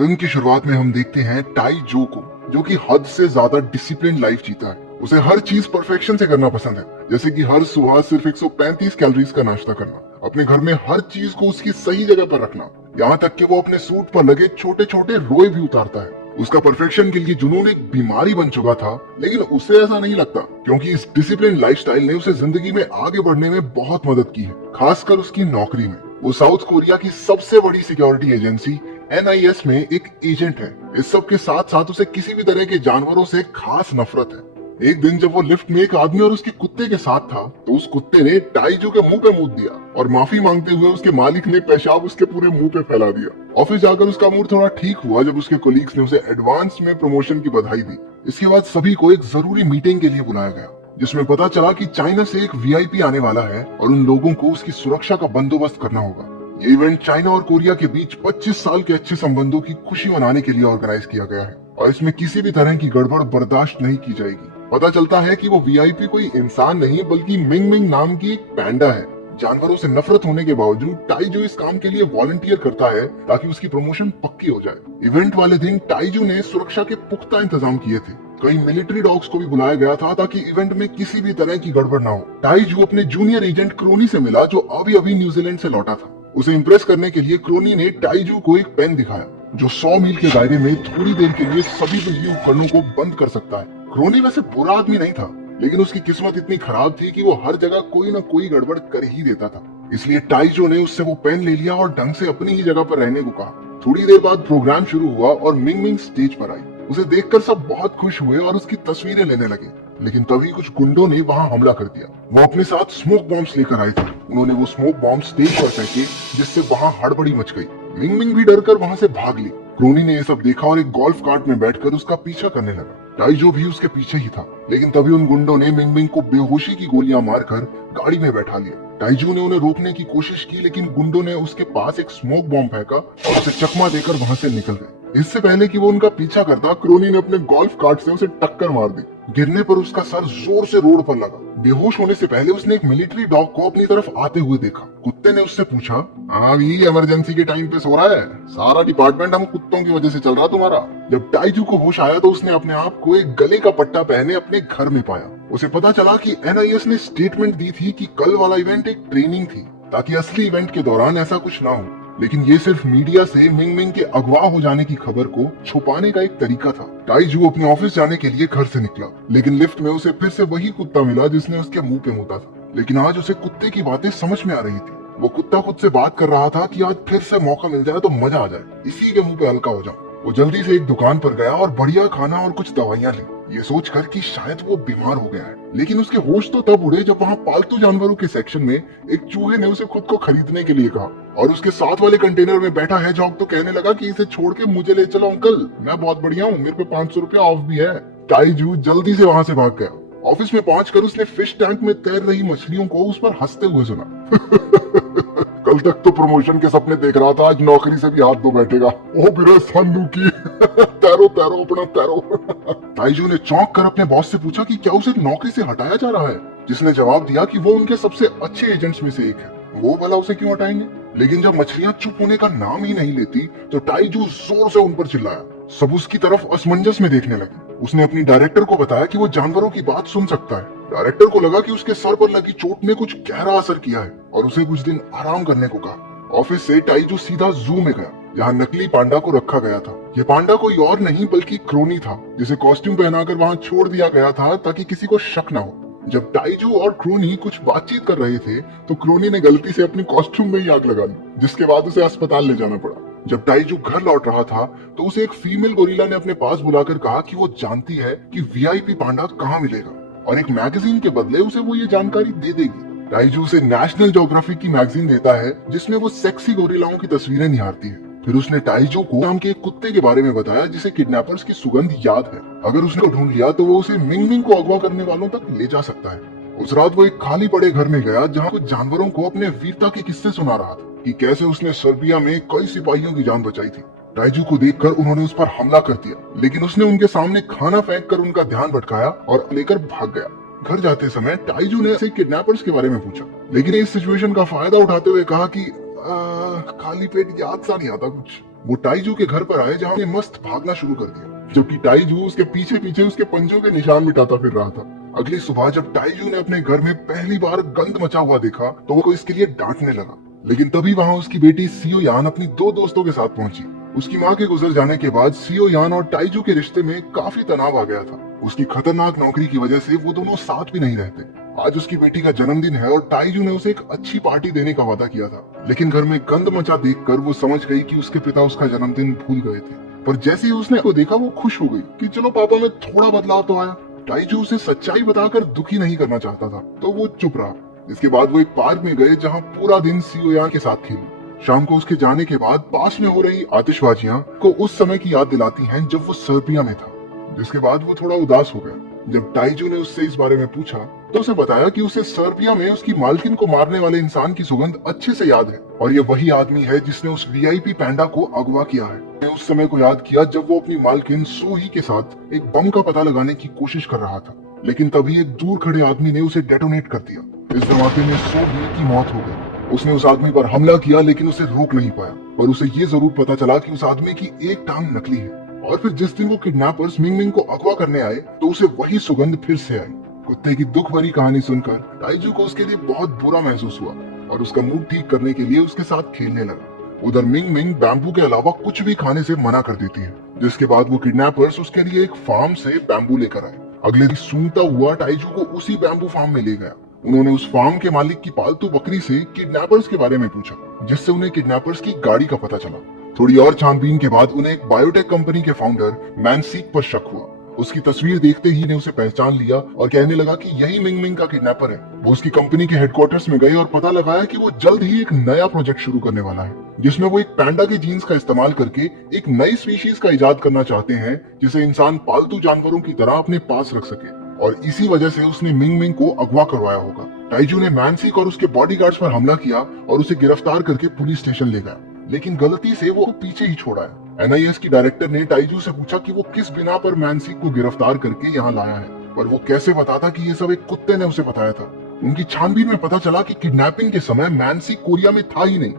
Film की शुरुआत में हम देखते हैं टाई जू को, जो कि हद से ज्यादा डिसिप्लिन लाइफ जीता है। उसे हर चीज परफेक्शन से करना पसंद है, जैसे कि हर सुबह सिर्फ 135 कैलोरीज का नाश्ता करना, अपने घर में हर चीज को उसकी सही जगह पर रखना, यहाँ तक कि वो अपने सूट पर लगे छोटे छोटे रोए भी उतारता है। उसका परफेक्शन के लिए जुनून एक बीमारी बन चुका था, लेकिन उसे ऐसा नहीं लगता, क्योंकि इस डिसिप्लिन लाइफस्टाइल ने उसे जिंदगी में आगे बढ़ने में बहुत मदद की है, खासकर उसकी नौकरी में। वो साउथ कोरिया की सबसे बड़ी सिक्योरिटी एजेंसी NIS में एक एजेंट है। इस सब के साथ साथ उसे किसी भी तरह के जानवरों से खास नफरत है। एक दिन जब वो लिफ्ट में एक आदमी और उसके कुत्ते के साथ था, तो उस कुत्ते ने टाइजू के मुंह पे मूत दिया और माफी मांगते हुए उसके मालिक ने पेशाब उसके पूरे मुंह पे फैला दिया। ऑफिस जाकर उसका मूड थोड़ा ठीक हुआ जब उसके कोलीग्स ने उसे एडवांस में प्रमोशन की बधाई दी। इसके बाद सभी को एक जरूरी मीटिंग के लिए बुलाया गया, जिसमें पता चला कि चाइना से एक VIP आने वाला है और उन लोगों को उसकी सुरक्षा का बंदोबस्त करना होगा। ये इवेंट चाइना और कोरिया के बीच 25 साल के अच्छे संबंधों की खुशी मनाने के लिए ऑर्गेनाइज किया गया है, और इसमें किसी भी तरह की गड़बड़ बर्दाश्त नहीं की जाएगी। पता चलता है कि वो VIP कोई इंसान नहीं बल्कि मिंग मिंग नाम की एक पैंडा है। जानवरों से नफरत होने के बावजूद टाइजू इस काम के लिए वॉलंटियर करता है ताकि उसकी प्रमोशन पक्की हो जाए। इवेंट वाले दिन टाइजू ने सुरक्षा के पुख्ता इंतजाम किए थे। कई मिलिट्री डॉग्स को भी बुलाया गया था ताकि इवेंट में किसी भी तरह की गड़बड़ ना हो। टाइजू अपने जूनियर एजेंट क्रोनी से मिला, जो अभी अभी न्यूजीलैंड से लौटा था। उसे इम्प्रेस करने के लिए क्रोनी ने टाइजू को एक पेन दिखाया, जो 100 मील के दायरे में थोड़ी देर के लिए सभी बिजली उपकरणों को बंद कर सकता है। क्रोनी वैसे बुरा आदमी नहीं था, लेकिन उसकी किस्मत इतनी खराब थी कि वो हर जगह कोई न कोई गड़बड़ कर ही देता था। इसलिए टाइजो ने उससे वो पेन ले लिया और ढंग से अपनी ही जगह पर रहने को कहा। थोड़ी देर बाद प्रोग्राम शुरू हुआ और मिंग मिंग स्टेज पर आई। उसे देखकर सब बहुत खुश हुए और उसकी तस्वीरें लेने लगे, लेकिन तभी कुछ गुंडों ने वहां हमला कर दिया। वो अपने साथ स्मोक बॉम्ब्स लेकर आए थे। उन्होंने वो स्मोक बॉम्ब स्टेज पर फेंके, जिससे वहां हड़बड़ी मच गई। मिंग मिंग भी डरकर वहां से भाग ली। क्रोनी ने ये सब देखा और एक गोल्फ कार्ट में बैठकर उसका पीछा करने लगा। टाइजो भी उसके पीछे ही था, लेकिन तभी उन गुंडों ने मिंग मिंग को बेहोशी की गोलियां मारकर गाड़ी में बैठा लिया। टाइजू ने उन्हें रोकने की कोशिश की, लेकिन गुंडों ने उसके पास एक स्मोक बॉम्ब फेंका और उसे चकमा देकर वहां से निकल गए। इससे पहले कि वो उनका पीछा करता, क्रोनी ने अपने गोल्फ कार्ट से उसे टक्कर मार दी। गिरने पर उसका सर जोर से रोड पर लगा। बेहोश होने से पहले उसने एक मिलिट्री डॉग को अपनी तरफ आते हुए देखा। कुत्ते ने उससे पूछा, हाँ ये इमरजेंसी के टाइम पे सो रहा है? सारा डिपार्टमेंट हम कुत्तों की वजह से चल रहा तुम्हारा। जब टाइजू को होश आया तो उसने अपने आप को एक गले का पट्टा पहने अपने घर में पाया। उसे पता चला कि NIS ने स्टेटमेंट दी थी कि कल वाला इवेंट एक ट्रेनिंग थी, ताकि असली इवेंट के दौरान ऐसा कुछ ना हो। लेकिन ये सिर्फ मीडिया से मिंग मिंग के अगवा हो जाने की खबर को छुपाने का एक तरीका था। टाइजू अपने ऑफिस जाने के लिए घर से निकला, लेकिन लिफ्ट में उसे फिर से वही कुत्ता मिला जिसने उसके मुंह पे मुता था। लेकिन आज उसे कुत्ते की बातें समझ में आ रही थी। वो कुत्ता खुद से बात कर रहा था कि आज फिर से मौका मिल जाए तो मजा आ जाए, इसी के मुंह पे हल्का हो जाऊं। वो जल्दी से एक दुकान पर गया और बढ़िया खाना और कुछ दवाइयां ली, ये सोचकर कि शायद वो बीमार हो गया है। लेकिन उसके होश तो तब उड़े जब वहाँ पालतू जानवरों के सेक्शन में एक चूहे ने उसे खुद को खरीदने के लिए कहा, और उसके साथ वाले कंटेनर में बैठा है जॉग तो कहने लगा कि इसे छोड़ के मुझे ले चलो अंकल, मैं बहुत बढ़िया हूँ, मेरे पे 500 रुपया ऑफ भी है। टाइजू जल्दी से वहाँ से भाग गया। ऑफिस में पहुंचकर उसने फिश टैंक में तैर रही मछलियों को उस पर हंसते हुए सुना। कल तक तो प्रमोशन के सपने देख रहा था, आज नौकरी से भी हाथ धो बैठेगा। ओ बिरे सानू की तैरो तैरो अपना तैरो। टाइजू ने चौंक कर अपने बॉस से पूछा कि क्या उसे नौकरी से हटाया जा रहा है, जिसने जवाब दिया कि वो उनके सबसे अच्छे एजेंट्स में से एक है, वो भला उसे क्यों हटाएंगे। लेकिन जब मछलियां चुप होने का नाम ही नहीं लेती तो टाइजू जोर से उन पर चिल्लाया। सब उसकी तरफ असमंजस में देखने लगे। उसने अपनी डायरेक्टर को बताया कि वो जानवरों की बात सुन सकता है। डायरेक्टर को लगा कि उसके सर पर लगी चोट ने कुछ गहरा असर किया है और उसे कुछ दिन आराम करने को कहा। ऑफिस से टाइजू सीधा जू में गया, जहाँ नकली पांडा को रखा गया था। ये पांडा कोई और नहीं बल्कि क्रोनी था, जिसे कॉस्ट्यूम पहनाकर वहाँ छोड़ दिया गया था ताकि किसी को शक न हो। जब टाइजू और क्रोनी कुछ बातचीत कर रहे थे तो क्रोनी ने गलती से अपनी कॉस्ट्यूम में ही आग लगा दी, जिसके बाद उसे अस्पताल ले जाना पड़ा। जब टाइजू घर लौट रहा था तो उसे एक फीमेल गोरिल्ला ने अपने पास बुलाकर कहा कि वो जानती है कि VIP पांडा कहाँ मिलेगा, और एक मैगजीन के बदले उसे वो ये जानकारी दे देगी। टाइजू उसे नेशनल ज्योग्राफिक की मैगजीन देता है, जिसमें वो सेक्सी गोरिल्लाओं की तस्वीरें निहारती है। फिर उसने टाइजू को नाम के एक कुत्ते के बारे में बताया जिसे किडनैपर्स की सुगंध याद है। अगर उसने ढूंढ लिया तो वो उसे मिंग मिंग को अगवा करने वालों तक ले जा सकता है। उस रात वो एक खाली पड़े घर में गया, जहाँ कुछ जानवरों को अपने वीरता के किस्से सुना रहा था कि कैसे उसने सर्बिया में कई सिपाहियों की जान बचाई थी। टाइजू को देखकर उन्होंने उस पर हमला कर दिया, लेकिन उसने उनके सामने खाना फेंककर उनका ध्यान भटकाया और लेकर भाग गया। घर जाते समय टाइजू ने किडनैपर्स के बारे में पूछा, लेकिन इस सिचुएशन का फायदा उठाते हुए कहा कि खाली पेट याद सा नहीं आता कुछ। वो टाइजू के घर पर आए जहाँ उसने मस्त भागना शुरू कर दिया, जबकि टाइजू उसके पीछे पीछे उसके पंजों के निशान मिटाता फिर रहा था। अगली सुबह जब टाइजू ने अपने घर में पहली बार गंद मचा हुआ देखा तो वो इसके लिए डांटने लगा, लेकिन तभी वहाँ उसकी बेटी सियो यान अपनी दो दोस्तों के साथ पहुंची। उसकी माँ के गुजर जाने के बाद सियो यान और टाइजू के रिश्ते में काफी तनाव आ गया था। उसकी खतरनाक नौकरी की वजह से वो दोनों साथ भी नहीं रहते। आज उसकी बेटी का जन्मदिन है और टाइजू ने उसे एक अच्छी पार्टी देने का वादा किया था, लेकिन घर में गंद मचा देखकर वो समझ गई कि उसके पिता उसका जन्मदिन भूल गए थे। पर जैसे ही उसने को देखा वो खुश हो गई कि चलो पापा में थोड़ा बदलाव तो आया। टाइजू उसे सच्चाई बताकर दुखी नहीं करना चाहता था, तो वो चुप रहा। इसके बाद वो एक पार्क में गए जहाँ पूरा दिन सियोयान के साथ खेली। शाम को उसके जाने के बाद पास में हो रही आतिशबाजियां को उस समय की याद दिलाती हैं जब वो सर्बिया में था। जिसके बाद वो थोड़ा उदास हो गया। जब टाइजू ने उससे इस बारे में पूछा तो उसे बताया कि उसे सर्बिया में उसकी मालकिन को मारने वाले इंसान की सुगंध अच्छे से याद है और ये वही आदमी है जिसने उस वीआईपी पैंडा को अगवा किया है। उसने उस समय को याद किया जब वो अपनी मालकिन सोही के साथ एक बम का पता लगाने की कोशिश कर रहा था, लेकिन तभी एक दूर खड़े आदमी ने उसे डेटोनेट कर दिया। इस धमाके में सोही की मौत हो गई। उसने उस आदमी पर हमला किया लेकिन उसे रोक नहीं पाया, पर उसे ये जरूर पता चला कि उस आदमी की एक टांग नकली है। और फिर जिस दिन वो किडनैपर्स मिंग मिंग को अगवा करने आए तो उसे वही सुगंध फिर से आई। कुत्ते की दुख भरी कहानी सुनकर टाइजू को उसके लिए बहुत बुरा महसूस हुआ और उसका मूड ठीक करने के लिए उसके साथ खेलने लगा। उधर मिंग मिंग बैम्बू के अलावा कुछ भी खाने से मना कर देती है, जिसके बाद वो किडनैपर्स उसके लिए एक फार्म से बैम्बू लेकर आए। अगले दिन सूंघता हुआ टाइजू को उसी बैम्बू फार्म में ले गया। उन्होंने उस फार्म के मालिक की पालतू बकरी से किडनैपर्स के बारे में पूछा, जिससे उन्हें किडनैपर्स की गाड़ी का पता चला। थोड़ी और छानबीन के बाद उन्हें एक बायोटेक कंपनी के फाउंडर मैनसीक पर शक हुआ। उसकी तस्वीर देखते ही ने उसे पहचान लिया और कहने लगा कि यही मिंग मिंग का किडनैपर है। वो उसकी कंपनी के हेडक्वार्टर्स में गए और पता लगाया कि वो जल्द ही एक नया प्रोजेक्ट शुरू करने वाला है, जिसमें वो एक पैंडा के जीन्स का इस्तेमाल करके एक नई स्पीशीज का इजाद करना चाहते हैं जिसे इंसान पालतू जानवरों की तरह अपने पास रख सके। और इसी वजह से उसने मिंग मिंग को अगवा करवाया होगा। टाइजू ने मैनसीक और उसके बॉडीगार्ड्स पर हमला किया और उसे गिरफ्तार करके पुलिस स्टेशन ले गया, लेकिन गलती से वो पीछे ही छोड़ा है। एनआईएस की डायरेक्टर ने टाइजू से पूछा कि वो किस बिना पर मैनसीक को गिरफ्तार करके यहाँ लाया है, पर वो कैसे बताता कि ये सब एक कुत्ते ने उसे बताया था। उनकी छानबीन में पता चला कि किडनैपिंग के समय मैनसीक कोरिया में था ही नहीं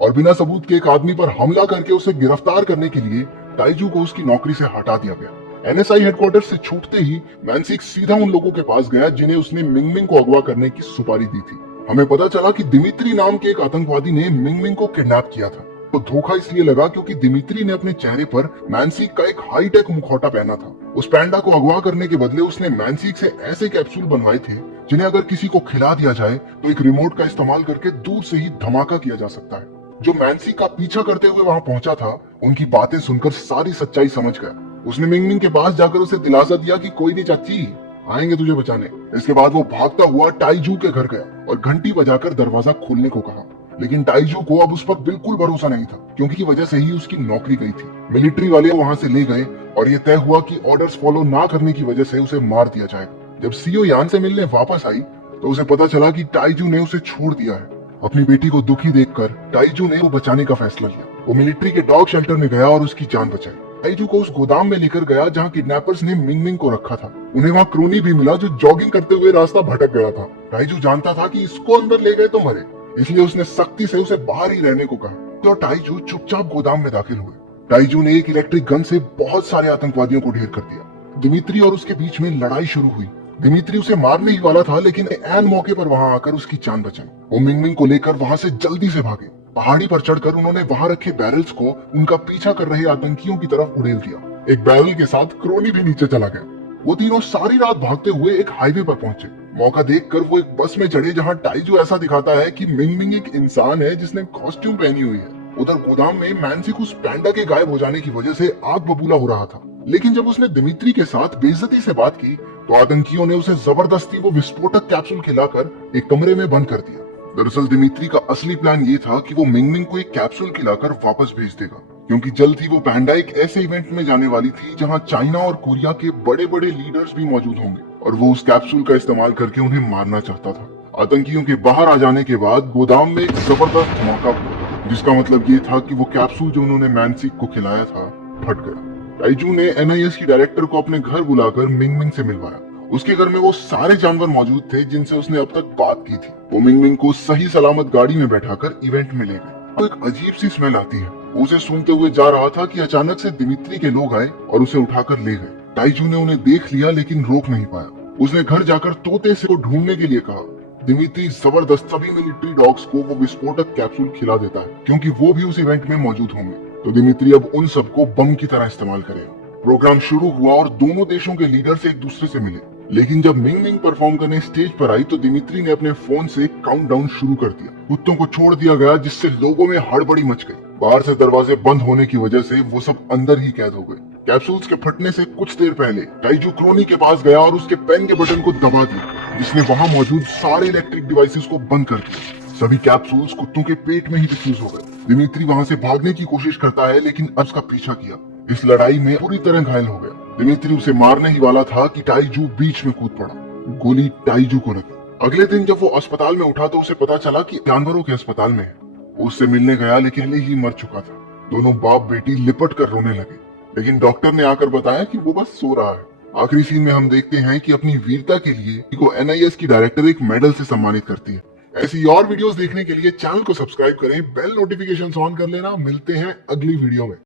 और बिना सबूत के एक आदमी पर हमला करके उसे गिरफ्तार करने के लिए टाइजू को उसकी नौकरी से हटा दिया गया। एनएसआई हेडक्वार्टर से छूटते ही मैनसीक सीधा उन लोगों के पास गया जिन्हें उसने मिंग मिंग को अगवा करने की सुपारी दी थी। हमें पता चला कि दिमित्री नाम के एक आतंकवादी ने मिंग मिंग को किडनैप किया था। तो धोखा इसलिए लगा क्योंकि दिमित्री ने अपने चेहरे पर मैनसीक का एक हाईटेक मुखौटा पहना था। उस पैंडा को अगवा करने के बदले उसने मैनसीक से ऐसे कैप्सूल बनवाए थे जिन्हें अगर किसी को खिला दिया जाए तो एक रिमोट का इस्तेमाल करके दूर से ही धमाका किया जा सकता है। जो मैनसीक का पीछा करते हुए वहाँ पहुंचा था, उनकी बातें सुनकर सारी सच्चाई समझ गया। उसने मिंग मिंग के पास जाकर उसे दिलासा दिया कि कोई नहीं चाची, आएंगे तुझे बचाने। इसके बाद वो भागता हुआ टाइजू के घर गया और घंटी बजाकर दरवाजा खोलने को कहा, लेकिन टाइजू को अब उस पर बिल्कुल भरोसा नहीं था क्योंकि की वजह से ही उसकी नौकरी गई थी। मिलिट्री वाले वहां से ले गए और ये तय हुआ कि ऑर्डर्स फॉलो ना करने की वजह से उसे मार दिया जाएगा। जब सीओ यान से मिलने वापस आई तो उसे पता चला कि टाइजू ने उसे छोड़ दिया है। अपनी बेटी को दुखी देखकर टाइजू ने वो बचाने का फैसला लिया। वो मिलिट्री के डॉग शेल्टर में गया और उसकी जान बचाई। टाइजू को उस गोदाम में लेकर गया जहाँ किडनैपर्स ने मिंग मिंग को रखा था। उन्हें वहाँ क्रोनी भी मिला जो जॉगिंग करते हुए रास्ता भटक गया था। टाइजू जानता था कि इसको अंदर ले गए तो मरे, इसलिए उसने सख्ती से उसे बाहर ही रहने को कहा। तो टाइजू चुपचाप गोदाम में दाखिल हुए। टाइजू ने एक इलेक्ट्रिक गन से बहुत सारे आतंकवादियों को ढेर कर दिया। दिमित्री और उसके बीच में लड़ाई शुरू हुई। दिमित्री उसे मारने ही वाला था, लेकिन ऐन मौके पर वहां आकर उसकी जान बचाई। वो मिंग मिंग को लेकर वहां से जल्दी से भागे। पहाड़ी पर चढ़कर उन्होंने वहां रखे बैरल्स को उनका पीछा कर रहे आतंकियों की तरफ उड़ेल दिया। एक बैरल के साथ क्रोनी भी नीचे चला गया। वो तीनों सारी रात भागते हुए एक हाईवे पर पहुंचे। मौका देखकर वो एक बस में चढ़े जहां टाइजू ऐसा दिखाता है कि मिंग मिंग एक इंसान है जिसने कॉस्ट्यूम पहनी हुई है। उधर गोदाम में मैनसिक उस पैंडा के गायब हो जाने की वजह से आग बबूला हो रहा था, लेकिन जब उसने दिमित्री के साथ बेइज्जती से बात की तो आतंकियों ने उसे जबरदस्ती वो विस्फोटक कैप्सूल खिलाकर एक कमरे में बंद कर दिया। दरअसल दिमित्री का असली प्लान ये था कि वो मिंग मिंग को एक कैप्सूल खिलाकर वापस भेज देगा, क्योंकि जल्द ही वो पैंडा एक ऐसे इवेंट में जाने वाली थी जहां चाइना और कोरिया के बड़े बड़े लीडर्स भी मौजूद होंगे और वो उस कैप्सूल का इस्तेमाल करके उन्हें मारना चाहता था। आतंकियों के बाहर आ जाने के बाद गोदाम में एक जबरदस्त धमाका हुआ, जिसका मतलब ये था कि वो कैप्सूल जो उन्होंने मैनसिक को खिलाया था फट गया। टाइजू ने एनआईएस की डायरेक्टर को अपने घर बुलाकर मिंग मिंग से मिलवाया। उसके घर में वो सारे जानवर मौजूद थे जिनसे उसने अब तक बात की थी। वो मिंग मिंग को सही सलामत गाड़ी में बैठाकर इवेंट में ले गए। तो एक अजीब सी स्मेल आती है। वो उसे सूंघते हुए जा रहा था कि अचानक से दिमित्री के लोग आए और उसे उठाकर ले गए। टाइजू ने उन्हें देख लिया लेकिन रोक नहीं पाया। उसने घर जाकर तोते से को ढूंढने के लिए कहा। दिमित्री जबरदस्त सभी मिलिट्री डॉग्स को वो विस्फोटक कैप्सूल खिला देता है क्योंकि वो भी उस इवेंट में मौजूद होंगे। तो दिमित्री अब उन सबको बम की तरह इस्तेमाल करेगा। प्रोग्राम शुरू हुआ और दोनों देशों के लीडर्स एक दूसरे से मिले, लेकिन जब मिंग मिंग परफॉर्म करने स्टेज पर आई तो दिमित्री ने अपने फोन से काउंटडाउन शुरू कर दिया। कुत्तों को छोड़ दिया गया जिससे लोगों में हड़बड़ी मच गई। बाहर से दरवाजे बंद होने की वजह से वो सब अंदर ही कैद हो गए। कैप्सूल्स के फटने से कुछ देर पहले टाइजू क्रोनी के पास गया और उसके पेन के बटन को दबा दिया, जिसने वहां मौजूद सारे इलेक्ट्रिक डिवाइसेस को बंद कर दिया। सभी कैप्सूल्स कुत्तों के पेट में ही डिफ्यूज हो गए। दिमित्री वहां से भागने की कोशिश करता है लेकिन अब उसका पीछा किया। इस लड़ाई में पूरी तरह घायल हो गया। दिमित्री उसे मारने ही वाला था कि टाइजू बीच में कूद पड़ा। गोली टाइजू को लगी। अगले दिन जब वो अस्पताल में उठा तो उसे पता चला कि जानवरों के अस्पताल में है। वो उससे मिलने गया लेकिन पहले ही मर चुका था। दोनों बाप बेटी लिपट कर रोने लगे, लेकिन डॉक्टर ने आकर बताया कि वो बस सो रहा है। आखिरी सीन में हम देखते हैं कि अपनी वीरता के लिए को NIS की डायरेक्टर एक मेडल से सम्मानित करती है। ऐसी और वीडियोस देखने के लिए चैनल को सब्सक्राइब करें, बेल नोटिफिकेशन ऑन कर लेना। मिलते हैं अगली वीडियो में।